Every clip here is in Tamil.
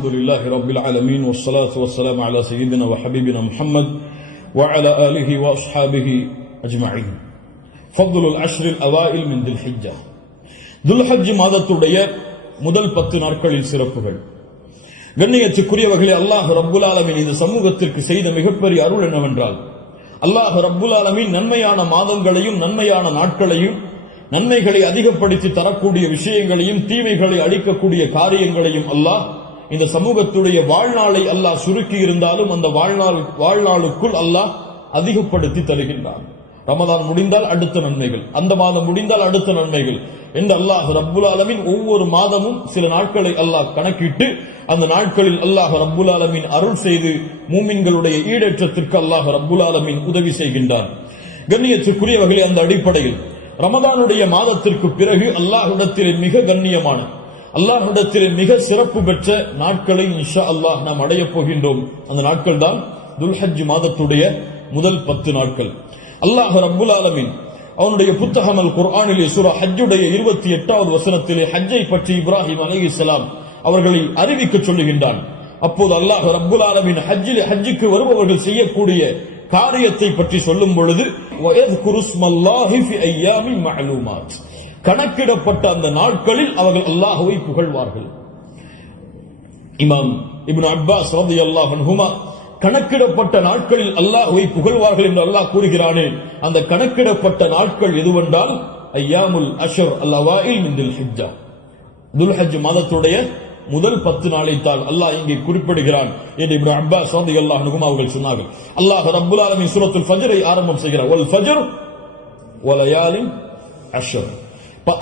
الحمد لله رب العالمين والصلاة والسلام على سيدنا وحبيبنا محمد وعلى آله وأصحابه أجمعين فضل العشر الأوائل من ذي الحجة துல்ஹஜ் மாதத்துடைய முதல் பத்து நாட்களில் சிறப்புகள் கண்ணியத்துக்குரியவர்களே அல்லாஹ் ரப்புல் ஆலமீன் இந்த சமூகத்திற்கு செய்த மிகப்பெரிய அருள் என்னவென்றால் அல்லாஹ் ரப்புல் ஆலமீன் நன்மையான மாதங்களையும் நன்மையான நாட்களையும் நன்மைகளை அதிகப்படுத்தி தரக்கூடிய விஷயங்களையும் தீமைகளை அளிக்கக்கூடிய காரியங்களையும் அல்லாஹ் இந்த சமூகத்துடைய வாழ்நாளை அல்லாஹ் சுருக்கி இருந்தாலும் அந்த வாழ்நாள் வாழ்நாளுக்குள் அல்லாஹ் அதிகப்படுத்தி தருகின்றான் ரமதான் முடிந்தால் அடுத்த நன்மைகள் அந்த மாதம் முடிந்தால் அடுத்த நன்மைகள் என்று அல்லாஹ் ரப்புல் ஆலமின் ஒவ்வொரு மாதமும் சில நாட்களை அல்லாஹ் கணக்கிட்டு அந்த நாட்களில் அல்லாஹ் ரப்புல் ஆலமின் அருள் செய்து மூமின்களுடைய ஈடேற்றத்திற்கு அல்லாஹ் ரப்புல் ஆலமின் உதவி செய்கின்றான் கண்ணியத்திற்குரியவர்களே அந்த அடிப்படையில் ரமதானுடைய மாதத்திற்கு பிறகு இடத்திலே மிக கண்ணியமான அல்லாஹிடத்தில் மிக சிறப்பு பெற்ற நாட்களை இன்ஷா அல்லாஹ் நாம் அடைய போகின்றோம் அந்த நாட்கள் தான் துல்ஹஜ் மாதத்துடைய முதல் பத்து நாட்கள் அல்லாஹ் ரபுல் ஆலமின் அவனுடைய புத்தகம் அல் குர்ஆனிலே சுரா ஹஜ்ஜுடைய இருபத்தி எட்டாவது வசனத்திலே ஹஜ்ஜை பற்றி இப்ராஹிம் அலி இஸ்லாம் அவர்களை அறிவிக்க சொல்லுகின்றான் அப்போது அல்லாஹ் ரபுல் ஆலமின் ஹஜ்ஜில் ஹஜ்ஜுக்கு வருபவர்கள் செய்யக்கூடிய காரியத்தை பற்றி சொல்லும் பொழுது குருஸ்மல்லாஹி ஐயாமி மஹலூமாத் கணக்கிடப்பட்ட அந்த நாட்களில் அவர்கள் அல்லாஹுவை புகழ்வார்கள் இமாம் இபின் அப்பாஸ் ரதி அல்லாஹ் கணக்கிடப்பட்ட நாட்களில் அல்லாஹுவை புகழ்வார்கள் என்று அல்லாஹ் கூறுகிறானே அந்த கணக்கிடப்பட்ட நாட்கள் எதுவென்றால் ஐயாமுல் அஷர் அல்லவாயில் மின் ஹிஜ்ஜா துல்ஹஜ் மாதத்துடைய முதல் பத்து நாளை தான் அல்லாஹ் இங்கே குறிப்பிடுகிறான் என்று இப்ரா அப்பாஸ் வந்து அல்லாஹ் நுகும் அவர்கள் சொன்னார்கள் அல்லாஹ் ரப்புல் ஆலமின் சூரத்துல் ஃபஜரை ஆரம்பம் செய்கிறார் ஒல் ஃபஜர் ஒலயாலின் அஷர்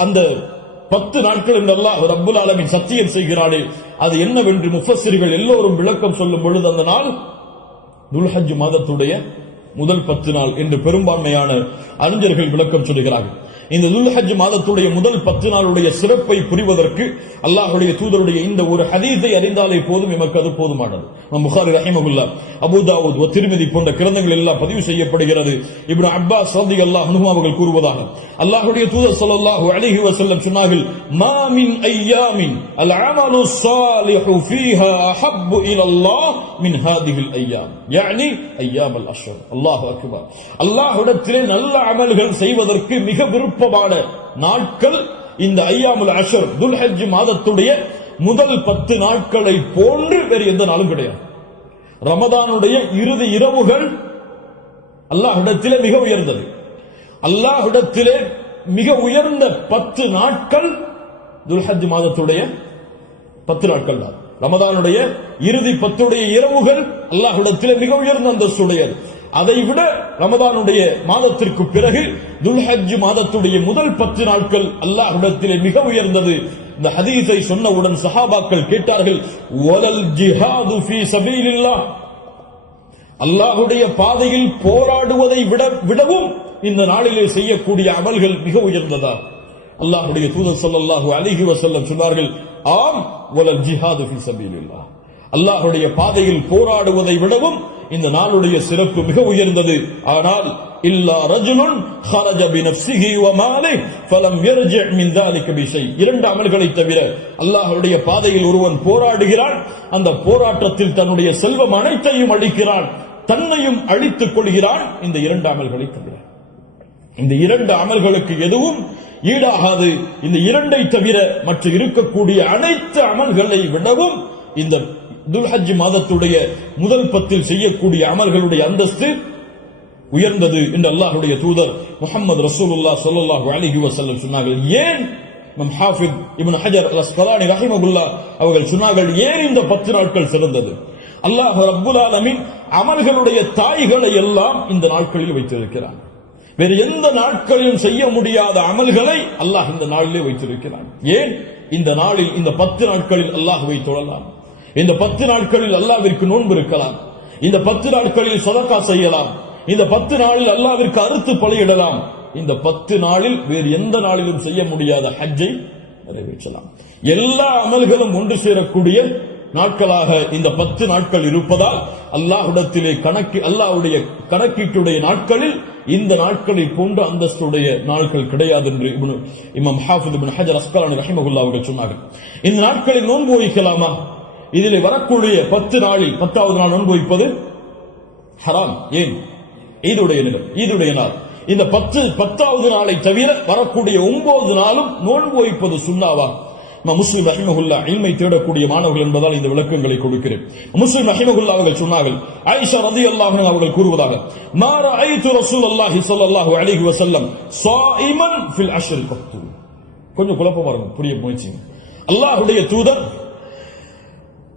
அந்த பத்து நாட்கள் என்று அவர் ரப்புல் ஆலமின் சத்தியம் செய்கிறாளே அது என்னவென்று முஃபசிர்கள் எல்லோரும் விளக்கம் சொல்லும் பொழுது அந்த நாள் துல்ஹஜ் மாதத்துடைய முதல் பத்து நாள் என்று பெரும்பான்மையான அறிஞர்கள் விளக்கம் சொல்கிறார்கள் இந்த துல்ஹஜ் மாதத்துடைய முதல் பத்து நாளுடைய சிறப்பை புரிவதற்கு அல்லாஹுடைய தூதருடைய இந்த ஒரு ஹதீஸை அறிந்தாலே போதும் எமக்கு அது போதுமானது ரஹிமகுல்லா அபுதாவுத் திருமதி போன்ற கிரந்தங்கள் எல்லாம் பதிவு செய்யப்படுகிறது இப்னு அப்பா சதி அல்லாஹ் அனுமாவர்கள் கூறுவதாக அல்லாஹுடைய தூதர் சல்லாஹு அலிஹி வசல்லம் சொன்னார்கள் மாமின் ஐயாமின் அல் அமலு சாலிஹு ஃபீஹா அஹப்பு இலல்லாஹ் மின் ஹாதிஹில் ஐயாம் யானி ஐயாம் அல் அஷ்ர் அல்லாஹ் அக்பர் அல்லாஹ்விடத்திலே நல்ல அமல்கள் செய்வதற்கு மிக விருப்பம் விருப்பமான நாட்கள் இந்த ஐயாமுல் அஷர் துல்ஹஜ் மாதத்துடைய முதல் பத்து நாட்களை போன்று வேறு எந்த நாளும் கிடையாது ரமதானுடைய இறுதி இரவுகள் அல்லாஹிடத்திலே மிக உயர்ந்தது அல்லாஹிடத்திலே மிக உயர்ந்த பத்து நாட்கள் துல்ஹஜ் மாதத்துடைய பத்து நாட்கள் தான் ரமதானுடைய இறுதி பத்துடைய இரவுகள் அல்லாஹிடத்திலே மிக உயர்ந்த அந்தஸ்துடையது அதை விட ரமதானுடைய மாதத்திற்கு பிறகு துல்ஹஜ் மாதத்துடைய முதல் பத்து நாட்கள் அல்லாஹிடத்திலே மிக உயர்ந்தது இந்த ஹதீஸை சொன்னவுடன் சஹாபாக்கள் கேட்டார்கள் அல்லாஹுடைய பாதையில் போராடுவதை விட விடவும் இந்த நாளிலே செய்யக்கூடிய அமல்கள் மிக உயர்ந்ததா அல்லாஹுடைய தூதர் சொல்லல்லாஹு அலிஹி வசல்லம் சொன்னார்கள் ஆம் ஒலல் ஜிஹாது அல்லாஹுடைய பாதையில் போராடுவதை விடவும் இந்த நாளுடைய சிறப்பு மிக உயர்ந்தது ஆனால் இல்லா இரண்டு தவிர பாதையில் ஒருவன் போராடுகிறான் அந்த போராட்டத்தில் தன்னுடைய செல்வம் அனைத்தையும் அழிக்கிறான் தன்னையும் அழித்துக் கொள்கிறான் இந்த இரண்டு அமல்களை தவிர இந்த இரண்டு அமல்களுக்கு எதுவும் ஈடாகாது இந்த இரண்டை தவிர மற்ற இருக்கக்கூடிய அனைத்து அமல்களை விடவும் இந்த துல்ஹஜ் மாதத்துடைய முதல் பத்தில் செய்யக்கூடிய அமல்களுடைய அந்தஸ்து உயர்ந்தது என்று அல்லாஹுடைய தூதர் முகமது ரசூலுல்லா சல்லாஹூ அலிஹி வசல்லம் சொன்னார்கள் ஏன் நம் ஹாஃபித் இவன் ஹஜர் அஸ்கலானி ரஹிமகுல்லா அவர்கள் சொன்னார்கள் ஏன் இந்த பத்து நாட்கள் சிறந்தது அல்லாஹ் அப்துல் ஆலமின் அமல்களுடைய தாய்களை எல்லாம் இந்த நாட்களில் வைத்திருக்கிறான் வேறு எந்த நாட்களிலும் செய்ய முடியாத அமல்களை அல்லாஹ் இந்த நாளிலே வைத்திருக்கிறான் ஏன் இந்த நாளில் இந்த பத்து நாட்களில் அல்லாஹுவை தொழலாம் இந்த பத்து நாட்களில் அல்லாவிற்கு நோன்பு இருக்கலாம் இந்த பத்து நாட்களில் சதக்கா செய்யலாம் இந்த பத்து நாளில் அல்லாவிற்கு அறுத்து பலியிடலாம் இந்த பத்து நாளில் வேறு எந்த நாளிலும் செய்ய முடியாத ஹஜ்ஜை நிறைவேற்றலாம் எல்லா அமல்களும் ஒன்று சேரக்கூடிய நாட்களாக இந்த பத்து நாட்கள் இருப்பதால் அல்லாஹுடத்திலே கணக்கு அல்லாஹுடைய கணக்கீட்டுடைய நாட்களில் இந்த நாட்களை போன்ற அந்தஸ்துடைய நாட்கள் கிடையாது என்று இமாம் ஹஜர் அஸ்கலானி ரஹிமகுல்லா அவர்கள் சொன்னார்கள் இந்த நாட்களில் நோன்பு வைக்கலாமா இதில் வரக்கூடிய பத்து நாளில் பத்தாவது நாள் அனுபவிப்பது ஹராம் ஏன் ஈதுடைய நிலம் ஈதுடைய நாள் இந்த பத்து பத்தாவது நாளை தவிர வரக்கூடிய ஒன்பது நாளும் நோன்பு வைப்பது சுண்ணாவா முஸ்லிம் ரஹிமகுல்லா இன்மை தேடக்கூடிய மாணவர்கள் என்பதால் இந்த விளக்கங்களை கொடுக்கிறேன் முஸ்லிம் ரஹிமகுல்லா அவர்கள் சொன்னார்கள் ஐஷா ரதி அல்லாஹ் அவர்கள் கூறுவதாக மாற ஐத்து ரசூல் அல்லாஹி சல்லாஹு அலிஹி வசல்லம் கொஞ்சம் குழப்பமா இருக்கும் புரிய முயற்சி அல்லாஹுடைய தூதர்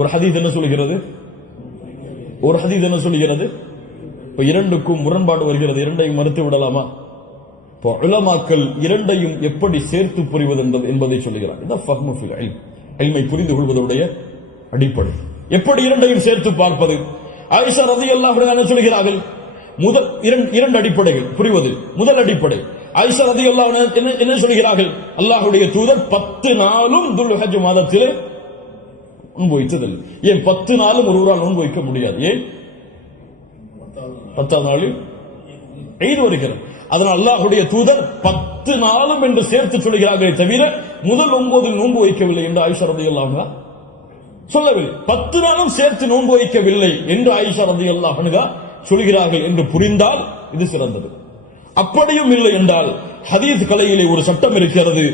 ஒரு ஹதீத் என்ன சொல்லுகிறது ஒரு ஹதீத் என்ன சொல்லுகிறது இப்போ இரண்டுக்கும் முரண்பாடு வருகிறது இரண்டையும் மறுத்து விடலாமா இப்போ இளமாக்கள் இரண்டையும் எப்படி சேர்த்து புரிவது என்பதை சொல்லுகிறார் இல்மை புரிந்து கொள்வதுடைய அடிப்படை எப்படி இரண்டையும் சேர்த்து பார்ப்பது ஆயிஷா ரதி என்ன சொல்கிறார்கள் முதல் இரண்டு அடிப்படைகள் புரிவது முதல் அடிப்படை ஆயிஷா ரதி எல்லாம் என்ன சொல்கிறார்கள் அல்லாஹுடைய தூதர் பத்து நாளும் துல்ஹஜ் மாதத்தில் நோன்பு ஏன் பத்து நாளும் ஒருவரால் நோன்பு வைக்க முடியாது ஏன் பத்தாவது நாளில் எய்து வருகிறது அதனால் அல்லாஹுடைய தூதர் பத்து நாளும் என்று சேர்த்து சொல்கிறார்களே தவிர முதல் ஒன்பதில் நோன்பு வைக்கவில்லை என்று ஆயுஷா ரதி அல்லாஹா சொல்லவில்லை பத்து நாளும் சேர்த்து நோன்பு வைக்கவில்லை என்று ஆயுஷா ரதி அல்லாஹனுகா சொல்கிறார்கள் என்று புரிந்தால் இது சிறந்தது அப்படியும் இல்லை என்றால் ஹதீஸ் கலையிலே ஒரு சட்டம் இருக்கிறது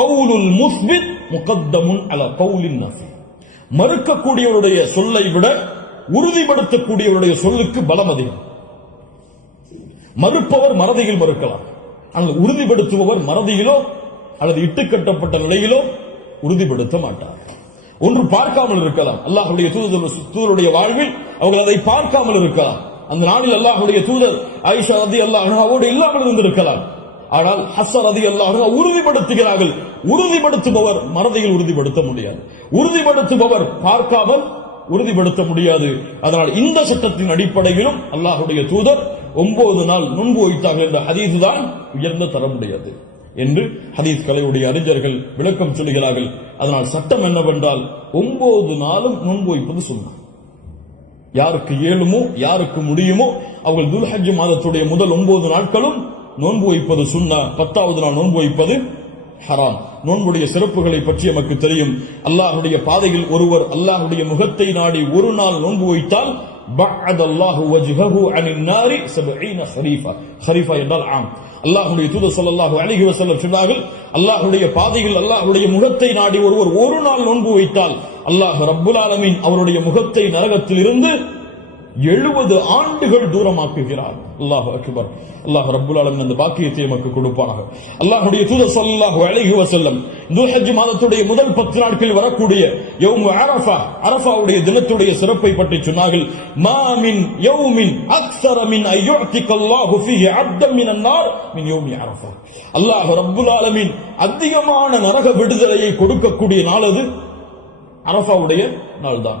கவுலுல் முஸ்பித் முகத்தமுன் அல கவுலின் நசி மறுக்கக்கூடியவருடைய சொல்லை விட உறுதிப்படுத்தக்கூடியவருடைய சொல்லுக்கு பலம் அதிகம் மறுப்பவர் மறதியில் மறுக்கலாம் ஆனால் உறுதிப்படுத்துபவர் மறதியிலோ அல்லது இட்டுக்கட்டப்பட்ட நிலையிலோ உறுதிப்படுத்த மாட்டார் ஒன்று பார்க்காமல் இருக்கலாம் அல்லாஹுடைய தூதருடைய வாழ்வில் அவர்கள் அதை பார்க்காமல் இருக்கலாம் அந்த நாளில் அல்லாஹுடைய தூதர் ஐஷா அதி அல்லாஹோடு இல்லாமல் இருந்திருக்கலாம் ஆனால் ஹசர் அதி அல்லாஹ் உறுதிப்படுத்துகிறார்கள் உறுதிப்படுத்துபவர் மறதியில் உறுதிப்படுத்த முடியாது உறுதிப்படுத்துபவர் பார்க்காமல் உறுதிப்படுத்த முடியாது அதனால் இந்த சட்டத்தின் அடிப்படையிலும் அல்லாஹுடைய தூதர் ஒன்பது நாள் நுண்பு வைத்தாங்க என்ற ஹதீது தான் உயர்ந்த முடியாது என்று ஹதீஸ் கலையுடைய அறிஞர்கள் விளக்கம் சொல்கிறார்கள் அதனால் சட்டம் என்னவென்றால் ஒன்பது நாளும் நுண்பு வைப்பது சொன்னார் யாருக்கு இயலுமோ யாருக்கு முடியுமோ அவர்கள் துல்ஹஜ் மாதத்துடைய முதல் ஒன்பது நாட்களும் நோன்பு வைப்பது சுண்ணா பத்தாவது நாள் நோன்பு வைப்பது ஹராம் நோன்புடைய சிறப்புகளை பற்றி நமக்கு தெரியும் அல்லாஹுடைய பாதையில் ஒருவர் அல்லாஹுடைய முகத்தை நாடி ஒரு நாள் நோன்பு வைத்தால் அல்லாஹுடைய பாதையில் முகத்தை நாடி ஒருவர் ஒரு நாள் நோன்பு வைத்தால் அல்லாஹ் ரப்புல் அவருடைய முகத்தை நரகத்தில் இருந்து எழுபது ஆண்டுகள் தூரமாக்குகிறார் அல்லாஹ் அக்பர் அல்லாஹ் ரபுல் ஆலமின் அந்த பாக்கியத்தை நமக்கு கொடுப்பானாக அல்லாஹுடைய தூதர் சல்லாஹு அழகி வசல்லம் துல்ஹஜ் மாதத்துடைய முதல் பத்து நாட்கள் வரக்கூடிய யௌம் அரஃபா அரஃபாவுடைய தினத்துடைய சிறப்பை பற்றி சொன்னார்கள் மாமின் யோமின் அக்ஸர மின் ஐயுஅதிக அல்லாஹு மின் அன்னார் மின் அரஃபா அல்லாஹ் ரபுல் ஆலமின் அதிகமான நரக விடுதலையை கொடுக்கக்கூடிய நாள் அது அரஃபாவுடைய நாள் தான்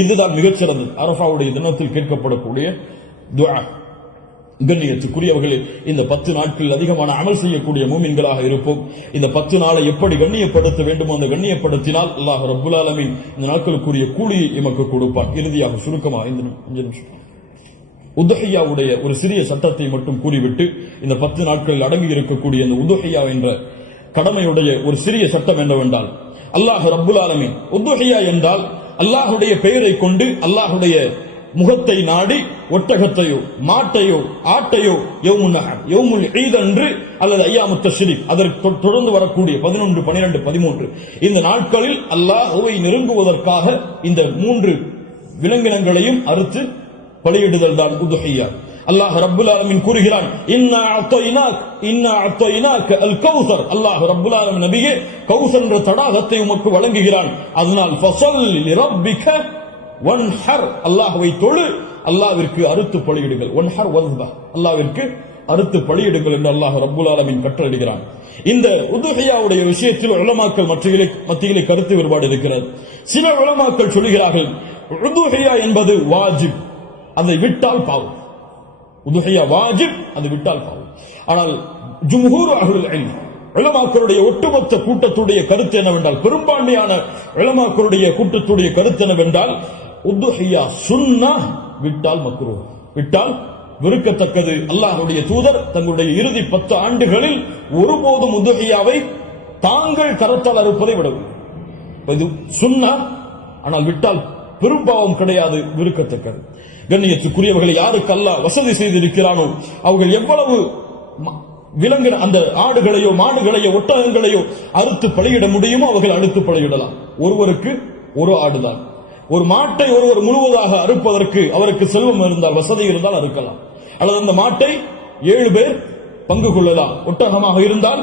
இதுதான் மிகச்சிறந்தது அரபாவுடைய தினத்தில் கேட்கப்படக்கூடிய துவா கண்ணியத்துக்குரியவர்களே இந்த பத்து நாட்களில் அதிகமான அமல் செய்யக்கூடிய மூமின்களாக இருப்போம் இந்த பத்து நாளை எப்படி கண்ணியப்படுத்த வேண்டுமோ அந்த கண்ணியப்படுத்தினால் அல்லாஹ் ரபுல் ஆலமின் இந்த நாட்களுக்குரிய கூலியை எமக்கு கொடுப்பார் இறுதியாக சுருக்கமாக உதகையாவுடைய ஒரு சிறிய சட்டத்தை மட்டும் கூறிவிட்டு இந்த பத்து நாட்களில் அடங்கி இருக்கக்கூடிய இந்த உதகையா என்ற கடமையுடைய ஒரு சிறிய சட்டம் என்னவென்றால் அல்லாஹ் ரபுல் ஆலமின் என்றால் அல்லாஹுடைய பெயரை கொண்டு அல்லாஹுடைய முகத்தை நாடி ஒட்டகத்தையோ மாட்டையோ ஆட்டையோ யௌமுன்னகம் யௌமுல் ஈத் அன்று அல்லது ஐயாமுத்த ஷரீப் அதற்கு தொடர்ந்து வரக்கூடிய பதினொன்று பனிரெண்டு பதிமூன்று இந்த நாட்களில் ஓவை நெருங்குவதற்காக இந்த மூன்று விலங்கினங்களையும் அறுத்து பலியிடுதல் தான் உதுகையா அல்லாஹ் ரப்புல் ஆலமின் கூறுகிறான் இன்னா அத்தோயினாக் இன்னா அத்தோயினாக் அல் கௌசர் அல்லாஹ் ரப்புல் ஆலமின் நபியே கௌசர் என்ற தடாகத்தை உமக்கு வழங்குகிறான் அதனால் ஃபசல் ரப்பிக ஒன் ஹர் அல்லாஹ்வை தொழு அல்லாவிற்கு அறுத்து பலியிடுங்கள் ஒன் ஹர் வல்பா அல்லாவிற்கு அறுத்து பலியிடுங்கள் என்று அல்லாஹ் ரப்புல் ஆலமின் கட்டளையிடுகிறான் இந்த உதுகையாவுடைய விஷயத்தில் உளமாக்கல் மற்றியிலே மத்தியிலே கருத்து வேறுபாடு இருக்கிறது சில உளமாக்கல் சொல்கிறார்கள் உதுகையா என்பது வாஜிப் அதை விட்டால் பாவம் உதுஹையா வாஜிப் அது விட்டால் பாவம் ஆனால் ஜும்ஹூர் அகுல் அலி இளமாக்களுடைய ஒட்டுமொத்த கூட்டத்துடைய கருத்து என்னவென்றால் பெரும்பான்மையான இளமாக்களுடைய கூட்டத்துடைய கருத்து என்னவென்றால் உதுஹையா சுன்னா விட்டால் மக்ரூ விட்டால் வெறுக்கத்தக்கது அல்லாஹருடைய தூதர் தங்களுடைய இறுதி பத்து ஆண்டுகளில் ஒருபோதும் உதுகையாவை தாங்கள் கரத்தால் அறுப்பதை விடவில்லை இது சுன்னா ஆனால் விட்டால் பெரும்பாவம் கிடையாது விருக்கத்தக்கது கண்ணியத்துக்குரியவர்களை யாருக்கு அல்லா வசதி செய்திருக்கிறானோ அவர்கள் எவ்வளவு விலங்கின அந்த ஆடுகளையோ மாடுகளையோ ஒட்டகங்களையோ அறுத்து பழியிட முடியுமோ அவர்கள் அறுத்து பழியிடலாம் ஒருவருக்கு ஒரு ஆடுதான் ஒரு மாட்டை ஒருவர் முழுவதாக அறுப்பதற்கு அவருக்கு செல்வம் இருந்தால் வசதி இருந்தால் அறுக்கலாம் அல்லது அந்த மாட்டை ஏழு பேர் பங்கு கொள்ளலாம் ஒட்டகமாக இருந்தால்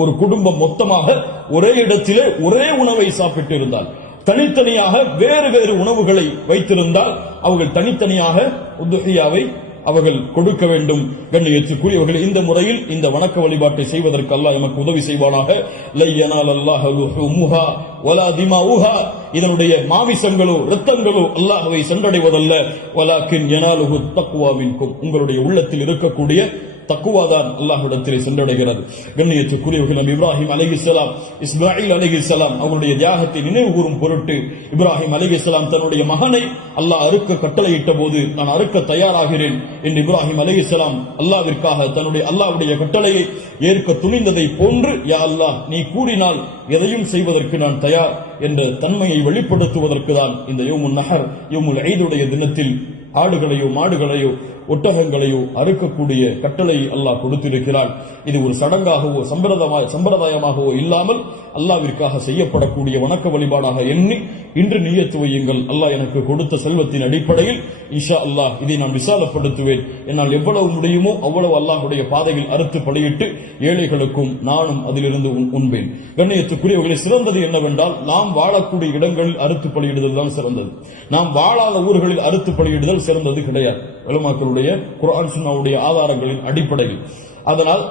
ஒரு குடும்பம் மொத்தமாக ஒரே இடத்திலே ஒரே உணவை சாப்பிட்டு இருந்தால் தனித்தனியாக வேறு வேறு உணவுகளை வைத்திருந்தால் அவர்கள் தனித்தனியாக உதுகையாவை அவர்கள் கொடுக்க வேண்டும் கூறியவர்கள் இந்த முறையில் இந்த வணக்க வழிபாட்டை செய்வதற்கு அல்லா எமக்கு உதவி செய்வானாக லையனால் அல்லாஹ் ஒலா திமா உஹா இதனுடைய மாமிசங்களோ ரத்தங்களோ அல்லாஹவை சென்றடைவதல்ல உங்களுடைய உள்ளத்தில் இருக்கக்கூடிய தக்குவாதான் அல்லாஹிடத்திலே சென்றடைகிறது நம் இப்ராஹிம் அலிகிஸ்லாம் இஸ்மாயில் அலிகிஸ்லாம் அவருடைய தியாகத்தை நினைவு கூறும் பொருட்டு இப்ராஹிம் அலிகிஸ்லாம் தன்னுடைய மகனை அல்லாஹ் அறுக்க கட்டளையிட்ட போது நான் அறுக்க தயாராகிறேன் என்று இப்ராஹிம் அலிகிஸ்லாம் அல்லாவிற்காக தன்னுடைய அல்லாவுடைய கட்டளையை ஏற்க துணிந்ததை போன்று யா அல்லாஹ் நீ கூறினால் எதையும் செய்வதற்கு நான் தயார் என்ற தன்மையை வெளிப்படுத்துவதற்கு தான் இந்த யோமுல் நகர் யோமுல் ஐதுடைய தினத்தில் ஆடுகளையோ மாடுகளையோ ஒட்டகங்களையோ அறுக்கக்கூடிய கட்டளை அல்லாஹ் கொடுத்திருக்கிறான் இது ஒரு சடங்காகவோ சம்பிரதாயமாகவோ இல்லாமல் அல்லாவிற்காக செய்யப்படக்கூடிய வணக்க வழிபாடாக எண்ணி இன்று நீயத்து வையுங்கள் அல்லாஹ் எனக்கு கொடுத்த செல்வத்தின் அடிப்படையில் இஷா அல்லாஹ் இதை நான் விசாலப்படுத்துவேன் என்னால் எவ்வளவு முடியுமோ அவ்வளவு அல்லாஹுடைய பாதையில் அறுத்து படையிட்டு ஏழைகளுக்கும் நானும் அதிலிருந்து உண்பேன் கண்ணியத்துக்குரியவர்களை சிறந்தது என்னவென்றால் நாம் வாழக்கூடிய இடங்களில் அறுத்து பலியிடுதல் தான் சிறந்தது நாம் வாழாத ஊர்களில் அறுத்து பலியிடுதல் சிறந்தது கிடையாது வெளமாக்களுடைய குரான் சுன்னாவுடைய ஆதாரங்களின் அடிப்படையில் அதனால்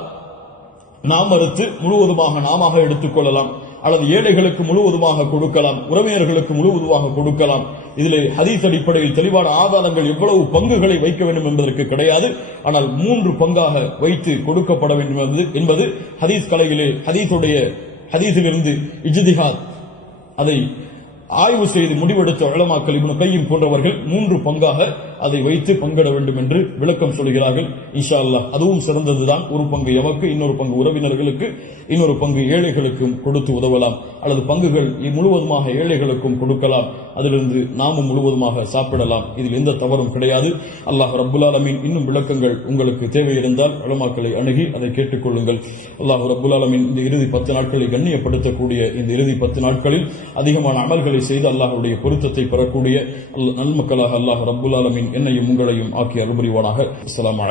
நாம் அறுத்து முழுவதுமாக நாம கொள்ளலாம் அல்லது ஏழைகளுக்கு முழுவதுமாக கொடுக்கலாம் உறவினர்களுக்கு முழுவதுமாக கொடுக்கலாம் இதில் ஹதீஸ் அடிப்படையில் தெளிவான ஆதாரங்கள் எவ்வளவு பங்குகளை வைக்க வேண்டும் என்பதற்கு கிடையாது ஆனால் மூன்று பங்காக வைத்து கொடுக்கப்பட வேண்டும் என்பது ஹதீஸ் கலையிலே ஹதீஸுடைய ஹதீஸிலிருந்து இஜ்திஹாத் அதை ஆய்வு செய்து முடிவெடுத்த வளமாக்கல் இவனு கையும் போன்றவர்கள் மூன்று பங்காக அதை வைத்து பங்கிட வேண்டும் என்று விளக்கம் சொல்கிறார்கள் இன்ஷா அல்லா அதுவும் சிறந்ததுதான் ஒரு பங்கு எமக்கு இன்னொரு பங்கு உறவினர்களுக்கு இன்னொரு பங்கு ஏழைகளுக்கும் கொடுத்து உதவலாம் அல்லது பங்குகள் முழுவதுமாக ஏழைகளுக்கும் கொடுக்கலாம் அதிலிருந்து நாமும் முழுவதுமாக சாப்பிடலாம் இதில் எந்த தவறும் கிடையாது அல்லாஹ் ரபுல் ஆலமின் இன்னும் விளக்கங்கள் உங்களுக்கு தேவை இருந்தால் வளமாக்களை அணுகி அதை கேட்டுக்கொள்ளுங்கள் அல்லாஹ் ரபுல் ஆலமின் இந்த இறுதி பத்து நாட்களை கண்ணியப்படுத்தக்கூடிய இந்த இறுதி பத்து நாட்களில் அதிகமான அமல்களை அமல்களை செய்து அல்லாஹருடைய பொருத்தத்தை பெறக்கூடிய நன்மக்களாக அல்லாஹ் ரபுல் என்னையும் உங்களையும் ஆக்கி அருள்புரிவானாக அஸ்லாம்